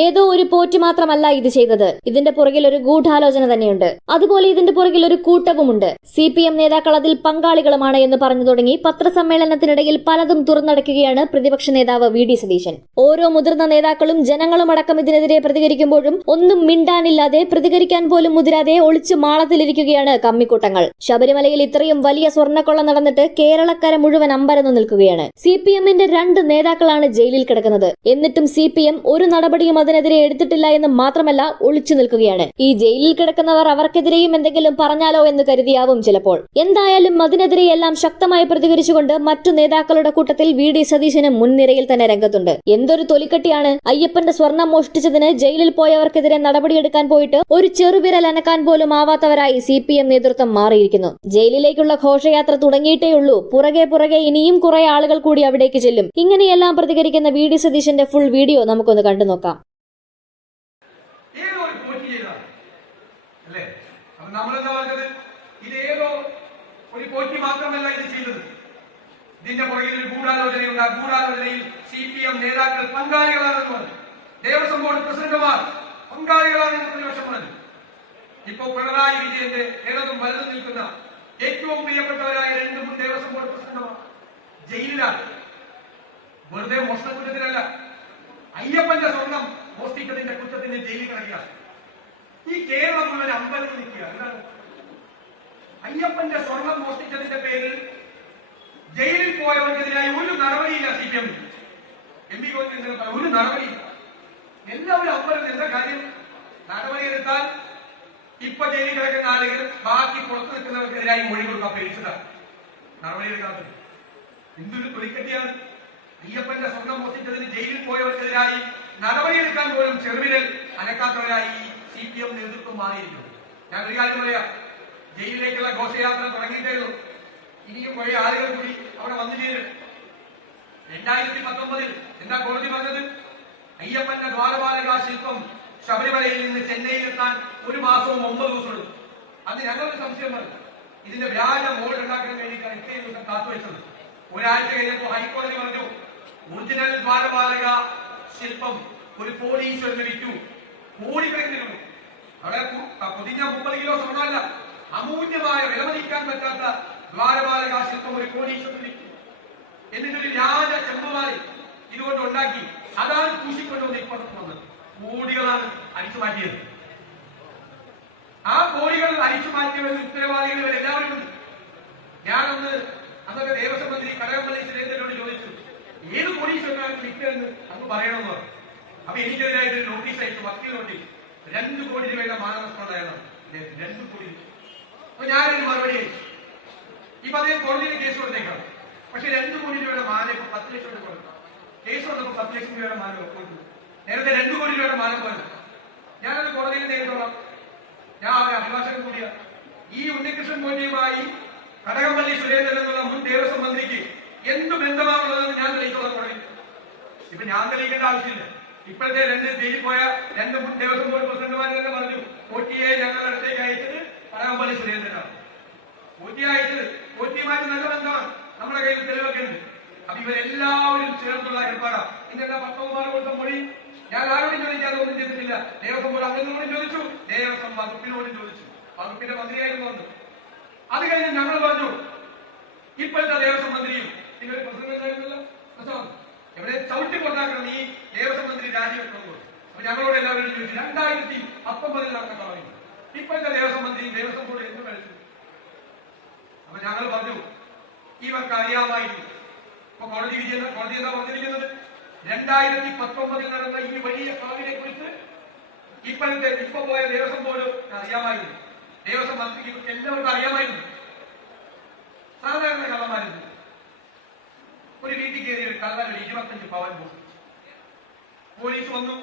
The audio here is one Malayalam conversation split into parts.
ഏതോ ഒരു പോറ്റ് മാത്രമല്ല ഇത് ചെയ്തത്. ഇതിന്റെ പുറകിൽ ഒരു ഗൂഢാലോചന തന്നെയുണ്ട്. അതുപോലെ ഇതിന്റെ പുറകിൽ ഒരു കൂട്ടവുമുണ്ട്. സി പി എം നേതാക്കൾ അതിൽ പങ്കാളികളുമാണ് എന്ന് പറഞ്ഞു തുടങ്ങി പത്രസമ്മേളനത്തിനിടയിൽ പലതും തുറന്നടക്കുകയാണ് പ്രതിപക്ഷ നേതാവ് വി ഡി സതീശൻ. ഓരോ മുതിർന്ന നേതാക്കളും ജനങ്ങളും അടക്കം ഇതിനെതിരെ പ്രതികരിക്കുമ്പോഴും ഒന്നും മിണ്ടാനില്ലാതെ പ്രതികരിക്കാൻ പോലും മുതിരാതെ ഒളിച്ചു മാളത്തിലിരിക്കുകയാണ് കമ്മിക്കൂട്ടങ്ങൾ. ശബരിമലയിൽ ഇത്രയും വലിയ സ്വർണക്കൊള്ള നടന്നിട്ട് കേരളക്കര മുഴുവൻ അമ്പരന്ന് നിൽക്കുകയാണ്. സി പി എമ്മിന്റെ രണ്ട് നേതാക്കളാണ് ജയിലിൽ കിടക്കുന്നത്. എന്നിട്ടും സി പി എം ഒരു നടപടിയും അതിനെതിരെ എടുത്തിട്ടില്ല എന്ന് മാത്രമല്ല ഒളിച്ചു നിൽക്കുകയാണ്. ഈ ജയിലിൽ കിടക്കുന്നവർ അവർക്കെതിരെയും എന്തെങ്കിലും പറഞ്ഞാലോ എന്ന് കരുതിയാവും ചിലപ്പോൾ. എന്തായാലും അതിനെതിരെ എല്ലാം ശക്തമായി പ്രതികരിച്ചുകൊണ്ട് മറ്റു നേതാക്കളുടെ കൂട്ടത്തിൽ വി ഡി സതീശന് മുൻനിരയിൽ തന്നെ രംഗത്തുണ്ട്. എന്തൊരു തൊലിക്കട്ടിയാണ്. അയ്യപ്പന്റെ സ്വർണം മോഷ്ടിച്ചതിന് ജയിലിൽ പോയവർക്കെതിരെ നടപടിയെടുക്കാൻ പോയിട്ട് ഒരു ചെറുവിരൽ അനക്കാൻ പോലും ആവാത്തവരായി സി പി എം നേതൃത്വം മാറിയിരിക്കുന്നു. ജയിലിലേക്കുള്ള ഘോഷയാത്ര തുടങ്ങിയിട്ടേയുള്ളൂ പുറകെ പുറകെ ഇനിയും കുറെ ആളുകൾ കൂടി അവിടേക്ക് ചെല്ലും. ഇങ്ങനെയെല്ലാം പ്രതികരിക്കുന്ന വി ഡി സതീശന്റെ ഫുൾ വീഡിയോ നമുക്കൊന്ന് കണ്ടു നോക്കാം ഏതോ ഒരു പോറ്റി ചെയ്തതാണ് അല്ലേ അപ്പൊ നമ്മളെന്താ പറഞ്ഞത് ഇത് ഏതോ ഒരു പോറ്റി മാത്രമല്ല ഇത് ചെയ്തത് ഇതിന്റെ പുറകിൽ ഒരു ഗൂഢാലോചനയുണ്ട്. ആ ഗൂഢാലോചനയിൽ സി പി എം നേതാക്കൾ പങ്കാളികളാണെന്ന് പറഞ്ഞു. ദേവസ്വം ബോർഡ് പ്രസിഡന്റുമാർ പങ്കാളികളാണെന്ന് പ്രതിപക്ഷം പറഞ്ഞു. ഇപ്പോ പിണറായി വിജയന്റെ ഇടതും വലതും നിൽക്കുന്ന ഏറ്റവും പ്രിയപ്പെട്ടവരായ രണ്ട് മുൻ ദേവസ്വം ബോർഡ് പ്രസിഡന്റുമാർ. ജയിലിലാണ്. വെറുതെ മോഷണക്കുറ്റത്തിനല്ല അയ്യപ്പന്റെ സ്വർണം മോഷ്ടിച്ചതിന്റെ കുറ്റത്തിന്റെ ജയിലിൽ കിടക്കുകയാണ്. ഈ കേരളം മുഴുവൻ അമ്പലത്തിൽ നിൽക്കുക അയ്യപ്പന്റെ സ്വർണം മോഷ്ടിച്ചതിന്റെ പോയവർക്കെതിരായി ഒരു നടപടിയില്ല C P M. M P ഒരു നടപടിയില്ല എല്ലാവരും അമ്പലത്തിൽ എന്താ കാര്യം? നടപടിയെടുത്താൽ ഇപ്പൊ ജയിലിൽ കിടക്കുന്ന ആളുകൾ ബാക്കി പുറത്തു നിൽക്കുന്നവർക്കെതിരായി മൊഴി കൊടുക്കാൻ പേടിച്ചതാണ് നടപടിയെടുക്കാത്തത് എന്തൊരു തൊലിക്കട്ടിയാണ്? അയ്യപ്പന്റെ സ്വർണം മോഷിച്ചതിന് ജയിലിൽ പോയവർക്കെതിരായി നടപടിയെടുക്കാൻ പോലും ചെറുവിരൽ അനക്കാത്തവരായി സി പി എം നേതൃത്വം മാറിയിരിക്കുന്നു. ഞാൻ ഒരു കാര്യം പറയാം. ജയിലിലേക്കുള്ള ഘോഷയാത്ര തുടങ്ങിയിട്ടേ ഉള്ളൂ. ഇനിയും കുറെ ആളുകൾ കൂടി അവിടെ വന്നു ചേരും. രണ്ടായിരത്തി പത്തൊമ്പതിൽ എന്താ കോടതി പറഞ്ഞത്? അയ്യപ്പന്റെ ദ്വാരപാലക ശില്പം ശബരിമലയിൽ നിന്ന് ചെന്നൈയിൽ എത്താൻ ഒരു മാസവും ഒമ്പത് ദിവസം എടുത്തു അത് ഞങ്ങൾക്ക് സംശയം പറഞ്ഞു ഇതിന്റെ വ്യാജ മോൾ ഉണ്ടാക്കാൻ വേണ്ടിയിട്ടാണ് ഇത്രയും ദിവസം കാത്തുവെച്ചത് ഒരാഴ്ച കഴിഞ്ഞപ്പോൾ ഹൈക്കോടതി പറഞ്ഞു ഒറിജിനൽ ദ്വാരപാലക ശില്പം ഒരു കോടീശ്വരന് വിറ്റു. കോടിക്കണക്കിന് അവിടെ പൊതിഞ്ഞ മുപ്പത് കിലോ സ്വർണമല്ല. അമൂല്യമായ വിലമതിക്കാൻ പറ്റാത്ത ദ്വാരപാലക ശില്പം ഒരു കോടീശ്വരന് വിറ്റു എന്നിട്ടൊരു വ്യാജ ചെമ്പുമാരി ഇതുകൊണ്ട് ഉണ്ടാക്കി അതാണ് പൂശിക്കൊണ്ടുവന്ന് ഇപ്പുറത്ത് വന്നത് കോടികളാണ് അടിച്ചു മാറ്റിയത്. ആ കോടികൾ അടിച്ചു മാറ്റിയവരിൽ ഉത്തരവാദികൾ എല്ലാവരും ഞാനൊന്ന് അന്നൊക്കെ ദേവസ്വം മന്ത്രി കടകംപള്ളി സുരേന്ദ്രനോട് ചോദിച്ചു ഏത് കോടീശ്വരനാണ് വിറ്റതെന്ന് അന്ന് പറയണമെന്ന് പറഞ്ഞു. അപ്പൊ എനിക്കെതിരായിട്ട് നോട്ടീസ് അയച്ചു വക്കീൽ നോട്ടീസ്. രണ്ട് കോടി രൂപയുടെ മാനനഷ്ടം ഉണ്ടായിരുന്നു രണ്ടു കോടി. അപ്പൊ ഞാനൊരു മറുപടി അയച്ചു. ഇപ്പൊ അദ്ദേഹം കോടതിയിൽ കേസ് കൊടുത്തേക്കാം പക്ഷെ രണ്ടു കോടി രൂപയുടെ മാല ഇപ്പൊ പത്ത് ലക്ഷം രൂപ കൊടുക്കാം കേസ് കൊടുക്കുമ്പോൾ പത്ത് ലക്ഷം രൂപയുടെ മാല കൊടുത്തു നേരത്തെ രണ്ടു കോടി രൂപയുടെ മാല പോലെ. ഞാനത് കോടതിയിൽ നേരിട്ടോളാം ഞാൻ അവരെ അഭിഭാഷകൻ കൂടിയ. ഈ ഉണ്ണികൃഷ്ണൻ മോദിയുമായി കടകംപള്ളി സുരേന്ദ്രൻ എന്നുള്ള മുൻ ദേവസ്വം മന്ത്രിക്ക് എന്ത് ബന്ധമാണുള്ളതെന്ന് ഞാൻ തെളിയിച്ചോളാം കോടതി ഇപ്പൊ ഞാൻ തെളിയിക്കേണ്ട ആവശ്യമില്ല. ഇപ്പോഴത്തെ രണ്ട് ജയിലിൽ പോയ രണ്ട് മുൻ ദേവസ്വം ബോർഡ് പ്രസിഡന്റുമാർ തന്നെ പറഞ്ഞു കോട്ടിയെ ഞങ്ങളുടെ അടുത്തേക്ക് അയച്ചത് കടകംപള്ളി സുരേന്ദ്രനാണ്. കോട്ടി അയച്ചത് കോട്ടിയുമായിട്ട് നല്ല ബന്ധമാണ് നമ്മുടെ കയ്യിൽ തെളിവൊക്കെ ഉണ്ട്. അപ്പൊ ഇവരെല്ലാവരും ചേർന്നുള്ള ഏർപ്പാടാ. ഇന്നലെ പത്തൊമ്പത് കൊടുത്ത മൊഴി ഞാൻ ആരോടും ചോദിക്കാതെ ഒന്നും ചെയ്തിട്ടില്ല. ദേവസ്വം ബോർഡ് അംഗങ്ങളോടും ചോദിച്ചു. ദേവസ്വം വകുപ്പിനോടും ചോദിച്ചു. വകുപ്പിന്റെ മന്ത്രിയായിരുന്നു വന്നു. അത് കഴിഞ്ഞ് ഞങ്ങൾ പറഞ്ഞു ഇപ്പോഴത്തെ ദേവസ്വം മന്ത്രിയും നിങ്ങൾ പ്രസിഡന്റായിരുന്നല്ലോ പ്രസാദ് എവിടെ ചവിട്ടി കൊണ്ടാക്കണം ഈ ദേവസ്വം മന്ത്രി രാജിവെക്കണം അപ്പൊ ഞങ്ങളോട് എല്ലാവരും ചോദിച്ചു രണ്ടായിരത്തി പത്തൊമ്പതിൽ നടന്ന കളഞ്ഞു ഇപ്പോഴത്തെ ദേവസ്വം മന്ത്രി ദേവസ്വം ബോർഡ് എന്ത് കളിച്ചു അപ്പൊ ഞങ്ങൾ പറഞ്ഞു ഇവർക്ക് അറിയാമായിരുന്നു. ഇപ്പൊ കോടതി വിജയ കോടതി എന്താ പറഞ്ഞിരിക്കുന്നത്? രണ്ടായിരത്തി പത്തൊമ്പതിൽ നടന്ന ഈ വലിയ കളവിനെ കുറിച്ച് ഇപ്പോഴത്തെ ഇപ്പൊ പോയ ദേവസ്വം ബോർഡ് അറിയാമായിരുന്നു. ദേവസ്വം മന്ത്രിക്ക് എല്ലാവർക്കും അറിയാമായിരുന്നു. സാധാരണ കള്ളമായിരുന്നു ഒരു വീട്ടിൽ കയറി ഒരു കള്ളൻ ഒരു ഇരുപത്തഞ്ച് പവൻ പോകും പോലീസ് വന്നു.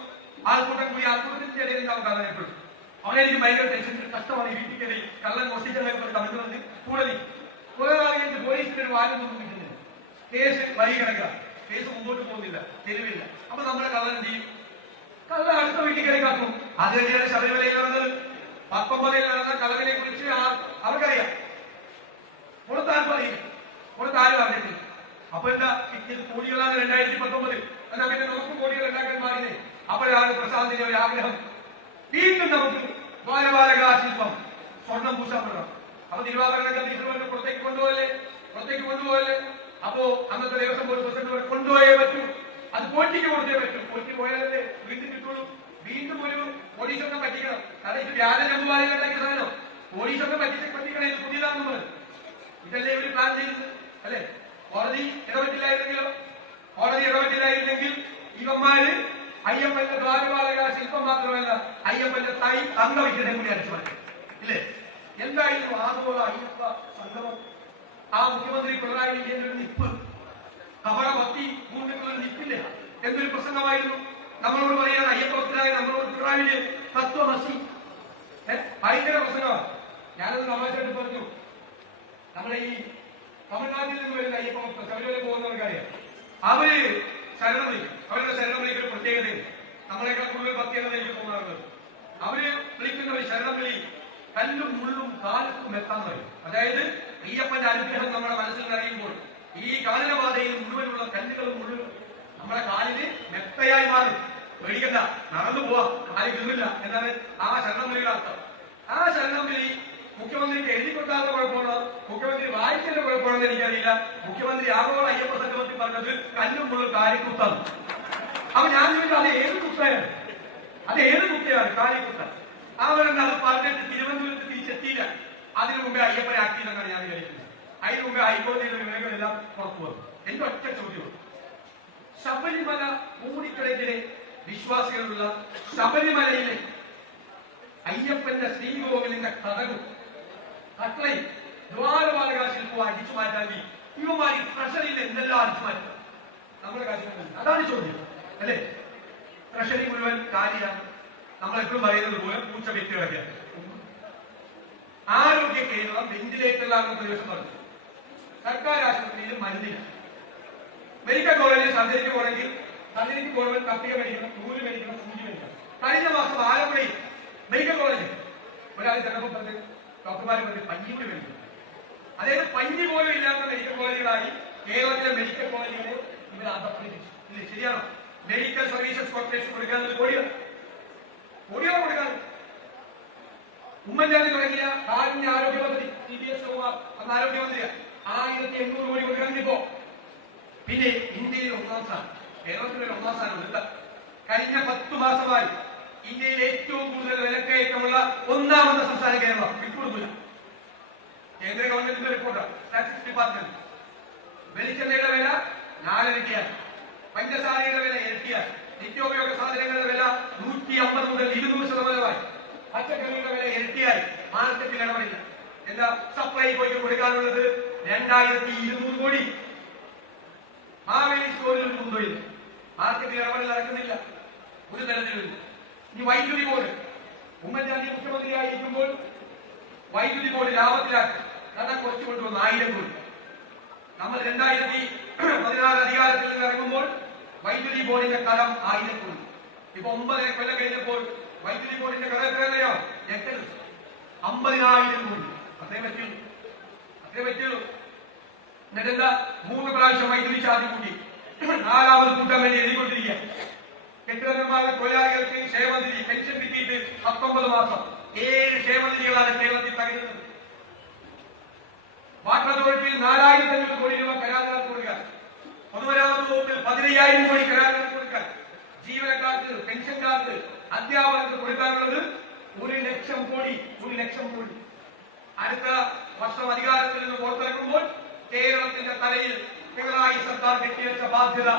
ആൾക്കൂട്ടം കൂടി ആൾക്കൂട്ടത്തിന്റെ ഇടയിൽ നമുക്ക് കള്ളനെപ്പെടും അവനെനിക്ക് ഭയങ്കര ടെൻഷൻ. കഷ്ടമാണ് ഈ വീട്ടിൽ കയറി കള്ളൻ മോഷ്ടിച്ചതൊക്കെ കമിഴ്ന്നു വന്ന് കൂടെ നിൽക്കും. കുറെ നാൾ കഴിഞ്ഞിട്ട് പോലീസിന്റെ ഒരു വാരം ഒന്നും കേസ് വൈകി കിടക്കുക. കേസ് മുമ്പോട്ട് പോകുന്നില്ല. തെരുവില്ല. അപ്പൊ നമ്മുടെ കള്ളൻ എന്ത് ചെയ്യും? കള്ള അടുത്ത വീട്ടിൽ കിടക്കാക്കും കാക്കും. അത് തന്നെയാണ് ശബരിമലയിൽ നടന്നത്. പത്തൊമ്പതിൽ നടന്ന കള്ളവിനെ കുറിച്ച് അവർക്കറിയാം. പുറത്താരും പറയില്ല. പുറത്താരും അറിഞ്ഞിട്ടില്ല അപ്പൊ എന്താ? ഇത് കോടികളാണ് രണ്ടായിരത്തി പത്തൊമ്പതിൽ. എന്നാ പിന്നെ നമുക്ക് കോടികൾ ഉണ്ടാക്കാൻ പാടില്ലേ? അപ്പോഴാണ് പ്രസാദിന്റെ ഒരു ആഗ്രഹം. വീണ്ടും നമുക്ക് ദ്വാരപാലക ശില്പം സ്വർണം പൂശാൻ പറ്റണം അപ്പൊ തിരുവാഭരണ കൊണ്ടുപോകല്ലേ? പുറത്തേക്ക് കൊണ്ടുപോകല്ലേ? അപ്പോ അന്നത്തെ ദേവസ്വം ബോർഡ് പ്രസിഡന്റ് പറയും, കൊണ്ടുപോയേ പറ്റൂ. അത് പോറ്റിക്ക് കൊടുത്തേ പറ്റൂ. പോറ്റി പോയാലേ വീണ്ടും കിട്ടുള്ളൂ. വീണ്ടും ഒരു പോലീസൊക്കെ പറ്റിക്കണം. കാരണം ഇത് വ്യാജ ഉണ്ടാക്കിയ സാധനം. പോലീസൊക്കെ പറ്റി പറ്റിക്കണം പുതിയതാണെന്ന് ഇതല്ലേ ഇവർ പ്ലാൻ ചെയ്തത്? അല്ലെ? കോടതി ഇടപെട്ടില്ലായിരുന്നെങ്കിലോ? കോടതി ഇടപെട്ടില്ലായിരുന്നെങ്കിൽ ഇവന്മാര് അയ്യപ്പന്റെ ദ്വാരപാലക ശില്പം മാത്രമല്ല അയ്യപ്പന്റെ തായി തങ്ക വിഗ്രഹം കൂടി അടിച്ചു മാറ്റി. ഇല്ലേ? എന്തായിരുന്നു ആഗോള അയ്യപ്പ സംഗമം? ആ മുഖ്യമന്ത്രി പിണറായി വിജയന്റെ ഒരു നിപ്പ്. കപട ഭക്തി പൂണ്ടിട്ടുള്ള നിപ്പില്ല എന്തൊരു പ്രസംഗമായിരുന്നു. നമ്മളോട് പറയാൻ അയ്യപ്പ ഭക്തരായ നമ്മളോട് പിണറായി വിജയൻ തത്വമസി ഏ? ഭയങ്കര പ്രസംഗമാണ്. ഞാനത് തമാശയായിട്ട് പറഞ്ഞു. നമ്മുടെ ഈ തമിഴ്നാട്ടിൽ നിന്ന് വരുന്ന അയ്യപ്പ ഭക്തർ ശബരിമല പോകുന്നവർക്കറിയാം. അവർ ശരണം വിളിക്കും അവരുടെ ശരണം വിളിക്കുന്ന പ്രത്യേകതയുണ്ട്. നമ്മളെക്കാൾ കൂടുതൽ ഭക്തിയാണ് എനിക്ക് തോന്നാറുള്ളത് അവർ വിളിക്കുന്ന ഒരു ശരണം വിളി. കല്ലും മുള്ളും കാലത്തും എത്താൻ കഴിയും അതായത് അയ്യപ്പന്റെ അനുഗ്രഹം നമ്മുടെ മനസ്സിൽ നിറയുമ്പോൾ ഈ കാനനപാതയിൽ മുഴുവനുള്ള കല്ലുകളും മുഴുവൻ നമ്മുടെ കാലിന് മെത്തയായി മാറും. പേടിക്കണ്ട നടന്നു പോവാ. കാലി കീറില്ല എന്നാണ് ആ ശരണം വിളിയുടെ അർത്ഥം. ആ ശരണം വിളി മുഖ്യമന്ത്രിക്ക് എഴുതി കൊടുക്കാത്ത കുഴപ്പമാണോ മുഖ്യമന്ത്രി വായിച്ചതിന്റെ കുഴപ്പമാണെന്ന് എനിക്കറിയില്ല. മുഖ്യമന്ത്രി ആഗോള അയ്യപ്പ സംഗമത്തിൽ പറഞ്ഞത് കല്ലും മുള്ളും കാലിക്കുത്താണ് അപ്പൊ ഞാൻ ചോദിച്ചു അത് ഏത് കുത്തയാണ് അത് ഏത് കുത്തയാണ് കാലിക്കുത്ത അവരെന്ന് അത് പറഞ്ഞിട്ട് തിരിച്ചെത്തിയില്ല അതിനു മുമ്പേ അയ്യപ്പനെ ആക്കിയില്ലെന്നാണ് ഞാൻ വിചാരിക്കുന്നത്. അതിനു മുമ്പേ ഹൈക്കോടതിയുടെ വിവരങ്ങളെല്ലാം പുറത്തു വന്നു. എന്റെ ഒറ്റ ചോദ്യം. ശബരിമല മൂടിക്കടയിലെ വിശ്വാസികളുള്ള ശബരിമലയിലെ അയ്യപ്പന്റെ ശ്രീകോവിലിന്റെ കഥകും അത്രയും ദ്വാരപാലക ശില്പവും അടിച്ചു മാറ്റാമെങ്കിൽ ഇവന്മാർ ഈ ട്രഷറിയിൽ എന്തെല്ലാം അടിച്ചു മാറ്റാം? നമ്മുടെ കാര്യങ്ങൾ അതാണ് ചോദ്യം. അല്ലേ? ട്രഷറി മുഴുവൻ കാര്യമാണ് നമ്മളെപ്പോഴും പറയുന്നത് പോലെ പൂച്ച വെറ്റി കിടക്കുകയാണ്. ആരോഗ്യ കേന്ദ്രം വെന്റിലേറ്ററിലാകുന്ന പറഞ്ഞു സർക്കാർ ആശുപത്രിയിൽ മരുന്നില്ല. മെഡിക്കൽ കോളേജിൽ സർജറിക്ക് പോകണമെങ്കിൽ സർജറിക്ക് പോകുമ്പോൾ കത്തിക മേടിക്കണം നൂൽ മേടിക്കണം സൂചി മേടിക്കണം കഴിഞ്ഞ മാസം ആലപ്പുഴയിൽ മെഡിക്കൽ കോളേജിൽ ഒരാൾ ചിലപ്പോൾ പറഞ്ഞ് ഡോക്ടർമാർ പറഞ്ഞ് പഞ്ഞി കൂടി മേടിക്കും അതായത് പഞ്ഞി പോലും ഇല്ലാത്ത മെഡിക്കൽ കോളേജുകളായി കേരളത്തിലെ മെഡിക്കൽ കോളേജുകളെ ഇവർ അധപ്പതിച്ചു ശരിയാണോ? മെഡിക്കൽ സർവീസസ് കോർപ്പറേഷൻ കൊടുക്കാൻ കോടിയാണ് കോടിയാണ് കൊടുക്കാൻ ഉമ്മൻചാണ്ടി തുടങ്ങിയ കാലിന്റെ ആരോഗ്യ പദ്ധതി സി ബി എസ് അന്ന് ആരോഗ്യമന്ത്രിയാണ്. ആയിരത്തി എണ്ണൂറ് കോടി കൊടുക്കാൻ ഇപ്പോ പിന്നെ ഇന്ത്യയിൽ ഒന്നാം സ്ഥാനം കേരളത്തിലെ ഒന്നാം സ്ഥാനം എടുത്ത കഴിഞ്ഞ പത്ത് മാസമായി ഇന്ത്യയിൽ ഏറ്റവും കൂടുതൽ വിലക്കയറ്റമുള്ള ഒന്നാമത്തെ സംസ്ഥാന കേരളം വിട്ടുകൊടുക്കില്ല കേന്ദ്ര ഗവൺമെന്റിന്റെ റിപ്പോർട്ടാണ് സ്റ്റാറ്റിസ്റ്റിക്സ് ഡിപ്പാർട്ട്മെന്റ് വെളിച്ചെണ്ണയുടെ വില നാലിരട്ടിയാണ് പഞ്ചസാരയുടെ വില ഇരട്ടിയാണ്. നിത്യോപയോഗ സാധനങ്ങളുടെ വില നൂറ്റി അമ്പത് മുതൽ ഇരുന്നൂറ് ശതമാനമായി. പച്ചക്കറിയുടെ വില ഇരട്ടിയായി മാർക്കറ്റിൽ ഇടപെടില്ല. എന്താ? സപ്ലൈ പോയി കൊടുക്കാനുള്ളത് രണ്ടായിരത്തി ഇരുന്നൂറ് കോടി. മാവേലി സ്റ്റോറിൽ കൊണ്ടുപോയില്ല മാർക്കറ്റിൽ ഇടപെടൽ നടക്കുന്നില്ല. ഒരു തരത്തിലുണ്ട് ഇനി വൈദ്യുതി ബോർഡ്. ഉമ്മൻചാണ്ടി മുഖ്യമന്ത്രിയായിരിക്കുമ്പോൾ വൈദ്യുതി ബോർഡ് ലാഭത്തിലാക്കി. കഥ കുറച്ചു കൊണ്ടുവന്നു. ആയിരം കോടി. നമ്മൾ രണ്ടായിരത്തി പതിനാറ് അധികാരത്തിൽ നിന്ന് ഇറങ്ങുമ്പോൾ വൈദ്യുതി ബോർഡിന്റെ കടം ആയിരം കോടി. ഇപ്പൊ ഒമ്പതര കൊല്ലം കഴിഞ്ഞപ്പോൾ വൈദ്യുതി ബോർഡിന്റെ കടം എത്രയോ അമ്പതിനായിരം കോടി. അതേ പറ്റുള്ളൂ അതേ പറ്റിയുള്ളൂ എന്നിട്ടെന്താ? മൂന്ന് പ്രാവശ്യം വൈദ്യുതി ചാർജ് കൂട്ടി. നാലാമത് കൂട്ടാൻ വേണ്ടി എഴുതിക്കൊണ്ടിരിക്കുക. കെട്ടിടന്മാരുടെ തൊഴിലാളികൾക്ക് ക്ഷേമനിധി പെൻഷൻ കിട്ടിയിട്ട് പത്തൊമ്പത് മാസം. ഏഴ് ക്ഷേമനിധികളാണ് കേരളത്തിൽ തകരുന്നത്. വാട്ടർ അതോറിറ്റിയിൽ നാലായിരത്തി അഞ്ഞൂറ് കോടി രൂപ കരാറുകൾ കൊടുക്കുക. പൊതുമരാമത്ത് വകുപ്പിൽ പതിനയ്യായിരം കോടി കരാറുകൾ കൊടുക്കുക. ജീവനക്കാർക്ക് പെൻഷൻകാർക്ക് അധ്യാപകർക്ക് കൊടുക്കാനുള്ളത് ഒരു ലക്ഷം കോടി ഒരു ലക്ഷം കോടി. അടുത്ത വർഷം അധികാരത്തിൽ നിന്ന് പുറത്തിറക്കുമ്പോൾ കേരളത്തിന്റെ തലയിൽ പിണറായി സർക്കാർ കെട്ടിവെച്ച ബാധ്യത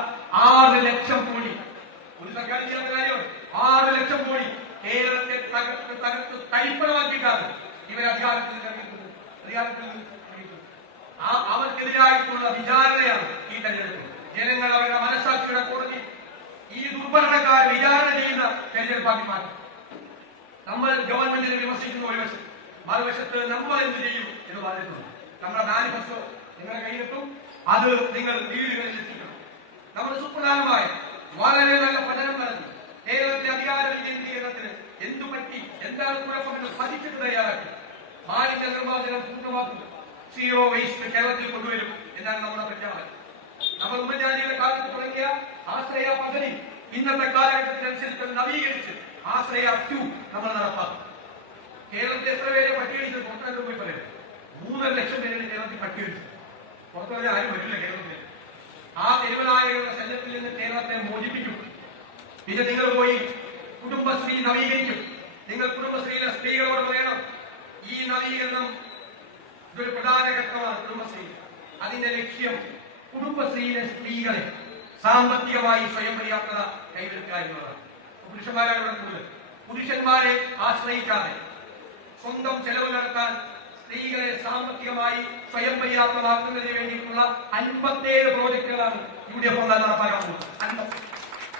ആറ് ലക്ഷം കോടി. ഒരു സർക്കാർ ചെയ്യാത്ത കാര്യമാണ്. ആറ് ലക്ഷം കോടി കേരളത്തെ തകർത്ത് തകർത്ത് തരിപ്പണമാക്കിയിട്ടാണ് ഇവർ അധികാരത്തിൽ അധികാരത്തിൽ അവർക്കെതിരായിട്ടുള്ള വിചാരണയാണ് ഈ തെരഞ്ഞെടുപ്പ്. ജനങ്ങൾ അവരുടെ മനസാക്ഷിയുടെ കോടതി ഈ ദുർഭരണക്കാർ വിചാരണ ചെയ്യുന്ന പാർട്ടി മാറ്റും നമ്മൾ ഗവൺമെന്റിനെ വിമർശിക്കുന്ന ഒരു വശം മറുവശത്ത് നമ്മൾ എന്ത് ചെയ്യും എന്ന് പറഞ്ഞിട്ടുണ്ട്. നമ്മുടെ മാനിഫെസ്റ്റോ നിങ്ങളുടെ കയ്യിലെത്തും അത് നിങ്ങൾ വീടുകളിൽ എത്തിക്കണം. നമ്മൾ സുപ്രധാനമായ വളരെ നല്ല പഠനം നടത്തി കേരളത്തിലെ അധികാര വികേന്ദ്രീകരണത്തിന് എന്തു പറ്റി? എന്താണ് കുഴപ്പമെന്ന് പഠിച്ചിട്ട് തയ്യാറാക്കി. മാലിന്യ നിർമ്മാർജനം പൂർണമാക്കും സീറോ വേസ്റ്റ് കേരളത്തിൽ കൊണ്ടുവരും എന്നാണ് നമ്മുടെ പ്രഖ്യാപനം. നമ്മൾ ഉമ്മൻചാണ്ടിയുടെ കാലത്ത് തുടങ്ങിയ ആശ്രയ പദ്ധതി ഇന്നത്തെ കാലഘട്ടത്തിനനുസരിച്ച് നവീകരിച്ച് ആശ്രയ ടു നമ്മൾ നടപ്പാക്കും. കേരളത്തിൽ എത്ര പേരെ പട്ടികടിച്ച് പുറത്തേക്ക് പോയി പറയാം മൂന്നര ലക്ഷം പേരെ കേരളത്തിൽ പട്ടികടിച്ചു പുറത്തു ആരും വരില്ല കേരളത്തിൽ. ആ തെരുവനായകളുടെ ശല്യത്തിൽ നിന്ന് കേരളത്തെ മോചിപ്പിക്കും. പിന്നെ നിങ്ങൾ പോയി കുടുംബശ്രീ നവീകരിക്കും. നിങ്ങൾ കുടുംബശ്രീയിലെ സ്ത്രീകളോട് പറയണം ഈ നവീകരണം ഇതൊരു പ്രധാന ഘട്ടമാണ് കുടുംബശ്രീ. അതിന്റെ ലക്ഷ്യം കുടുംബശ്രീയിലെ സ്ത്രീകളെ സാമ്പത്തികമായി സ്വയം പര്യാപ്തത കൈവരുത്തുക എന്നുള്ളതാണ് പുരുഷന്മാരാണ് ഇവിടെ കൂടുതൽ. പുരുഷന്മാരെ ആശ്രയിക്കാതെ സ്വന്തം ചെലവ് നടത്താൻ സ്ത്രീകളെ സാമ്പത്തികമായി സ്വയം പര്യാപ്തമാക്കുന്നതിന് വേണ്ടിയിട്ടുള്ള അൻപത്തേഴ് പ്രോജക്റ്റുകളാണ് യു ഡി എഫ് നടപ്പാക്കാൻ പോകുന്നത്.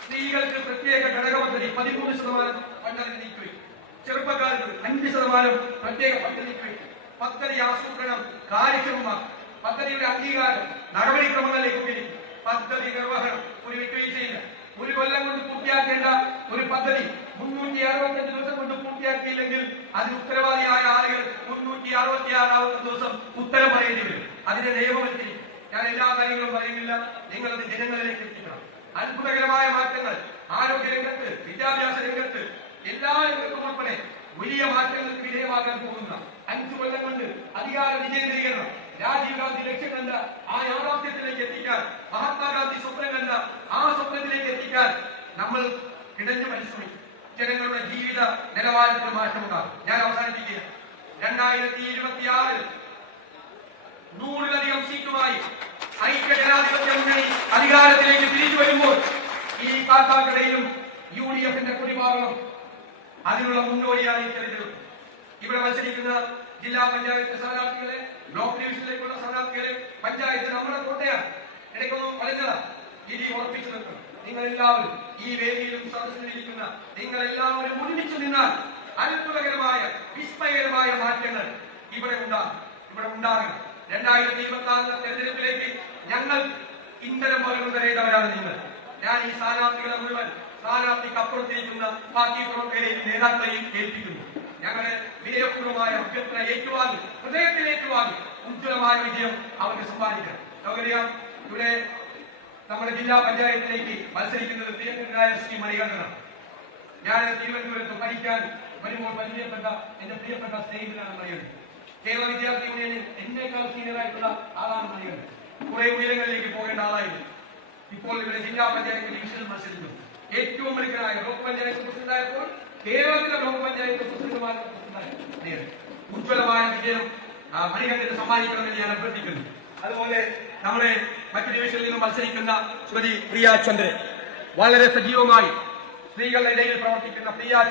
സ്ത്രീകൾക്ക് പ്രത്യേക ഘടക പദ്ധതി പതിമൂന്ന് ശതമാനം പണ്ടതിന് നീക്കുകയും ചെറുപ്പക്കാർക്ക് അഞ്ച് ശതമാനം പ്രത്യേക പദ്ധതി നീക്കുകയും പദ്ധതി ആസൂത്രണം കാര്യക്ഷമമാക്കും. പദ്ധതിയുടെ അംഗീകാരം നടപടിക്രമങ്ങളിലേക്ക് ഉപയോഗിക്കും പദ്ധതി നിർവഹണം ഒരു വിട്ടുവീഴ്ചയില്ല ഒരു കൊല്ലം കൊണ്ട് പൂർത്തിയാക്കേണ്ട ഒരു പദ്ധതി മുന്നൂറ്റി അറുപത്തഞ്ച് ദിവസം കൊണ്ട് പൂർത്തിയാക്കിയില്ലെങ്കിൽ അതിന് ഉത്തരവാദിയായ ആളുകൾ മുന്നൂറ്റി അറുപത്തി ആറാമത്തെ ദിവസം ഉത്തരം പറയേണ്ടി വരും. അതിന്റെ നിയമമെത്തി ഞാൻ എല്ലാ കാര്യങ്ങളും പറയുന്നില്ല. നിങ്ങളത് ജനങ്ങളിലേക്ക് എത്തിക്കണം. അത്ഭുതകരമായ മാറ്റങ്ങൾ ആരോഗ്യ രംഗത്ത് വിദ്യാഭ്യാസ രംഗത്ത് എല്ലാ രംഗത്തും ഉൾപ്പെടെ വലിയ മാറ്റങ്ങൾക്ക് വിധേയമാകാൻ പോകുന്ന അഞ്ചു കൊല്ലം കൊണ്ട് അധികാര വികേന്ദ്രീകരണം രാജീവ് ഗാന്ധി ലക്ഷ്യം കണ്ട ആ യാഥാർത്ഥ്യത്തിലേക്ക് എത്തിക്കാൻ മഹാത്മാഗാന്ധി സ്വപ്നം കണ്ട ആ സ്വപ്നത്തിലേക്ക് എത്തിക്കാൻ നമ്മൾ കിടഞ്ഞു പരിശ്രമിക്കും. ജനങ്ങളുടെ ജീവിത നിലവാരത്തിൽ മാറ്റമുണ്ടാകും. ഞാൻ അവസാനിപ്പിക്കുക രണ്ടായിരത്തി ഇരുപത്തിയാറിൽ നൂറിലധികം സീറ്റുമായി ഐക്യ ജനാധിപത്യ മുന്നണി അധികാരത്തിലേക്ക് തിരിച്ചു വരുമ്പോൾ ഈ കാക്കാക്കടയിലും യു ഡി എഫിന്റെ കുടിമാറണം അതിനുള്ള മുന്നോടിയാണ് ഈ ഇവിടെ മത്സരിക്കുന്ന ജില്ലാ പഞ്ചായത്ത് സ്ഥാനാർത്ഥികളെ ബ്ലോക്ക് ഡിവിഷനിലേക്കുള്ള സ്ഥാനാർത്ഥികളെ പഞ്ചായത്ത് നമ്മുടെ കോട്ടയാണ്. ഇടയ്ക്കൊന്നും പറഞ്ഞതാ ഇനി ഉറപ്പിച്ചു നിൽക്കണം നിങ്ങൾ എല്ലാവരും ഈ വേദിയിലും സദസ്സിലിരിക്കുന്ന നിങ്ങൾ എല്ലാവരും ഒരുമിച്ച് നിന്നാൽ അത്ഭുതകരമായ വിസ്മയകരമായ മാറ്റങ്ങൾ ഇവിടെ ഉണ്ടാകും. ഇവിടെ ഉണ്ടാകണം. രണ്ടായിരത്തി ഇരുപത്തി തെരഞ്ഞെടുപ്പിലേക്ക് ഞങ്ങൾ ഇന്ധനം പകർന്നു തരേണ്ടവരാണ് നിങ്ങൾ. ഞാൻ ഈ സ്ഥാനാർത്ഥികളെ മുഴുവൻ സ്ഥാനാർത്ഥിക്കപ്പുറത്തിരിക്കുന്ന പാർട്ടി പ്രവർത്തകരെയും നേതാക്കളെയും ഏൽപ്പിക്കുന്നു. ഞങ്ങളുടെ വിനയപൂർവമായ അഭ്യർത്ഥന ഏറ്റുവാങ്ങി ഹൃദയത്തിൽ ഏറ്റുവാങ്ങി ഉജ്ജ്വലമായ വിജയം അവർക്ക് സമ്മാനിക്കണം നമുക്കറിയാം ഇവിടെ നമ്മുടെ ജില്ലാ പഞ്ചായത്തിലേക്ക് മത്സരിക്കുന്നത് തിരുവനന്തപുരായ ശ്രീ മണികണ്ഠനാണ്. ഞാൻ തിരുവനന്തപുരത്ത് പഠിക്കാൻ വരുമ്പോൾ പരിചയപ്പെട്ട എന്റെ പ്രിയപ്പെട്ട സ്നേഹിതനാണ് മണികണ്ഠൻ. കേരള വിദ്യാർത്ഥി യൂണിയനിൽ എന്നേക്കാൾ സീനിയറായിട്ടുള്ള ആളാണ് മണികണ്ഠൻ. കുറെ ഉയരങ്ങളിലേക്ക് പോകേണ്ട ആളായിരുന്നു. ഇപ്പോൾ ഇവിടെ ജില്ലാ പഞ്ചായത്ത് ഡിവിഷനിൽ മത്സരിക്കുന്നു. ഏറ്റവും മിടുക്കനായ ബ്ലോക്ക് പഞ്ചായത്ത് പ്രസിഡന്റായപ്പോൾ കേരളത്തിലെ ബ്ലോക്ക് പഞ്ചായത്ത് പ്രസിഡന്റുമാർ ഉജ്ജ്വലമായ വിജയം മണികണ്ഠന് സമ്മാനിക്കണമെന്ന് ഞാൻ അഭ്യർത്ഥിക്കുന്നു. അതുപോലെ നമ്മുടെ മറ്റു ഡിവിഷനിൽ നിന്നും മത്സരിക്കുന്ന ശ്രീമതി പ്രിയ ചന്ദ്രൻ. വളരെ സജീവമായി സ്ത്രീകളുടെ ഇടയിൽ പ്രവർത്തിക്കുന്ന പ്രിയ